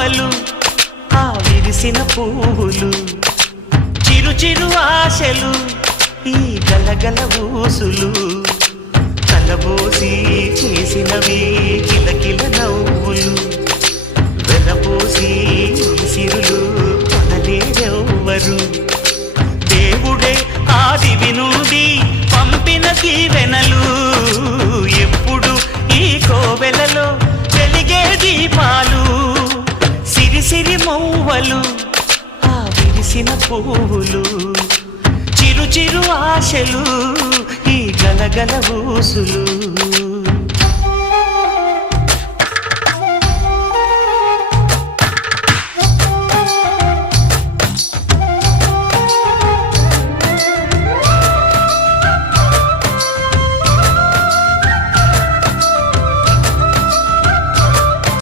మౌవలు ఆ విరిసిన పువ్వులు చిరు చిరు ఆశలు ఈ గలగల ఊసులు కలబోసి చేసినవి కిలకిల నవ్వులు వెలబోసి సిరులు కొనలేరెవ్వరు దేవుడే ఆదివి నుండి పంపిన దీవెనలు ఎప్పుడు ఈ కోవెలలో వెలిగే దీపాలు సిరి సిరి మౌవలు ఆ విరిసిన పువ్వులు చిరు చిరు ఆశలు ఈ గలగల ఊసులు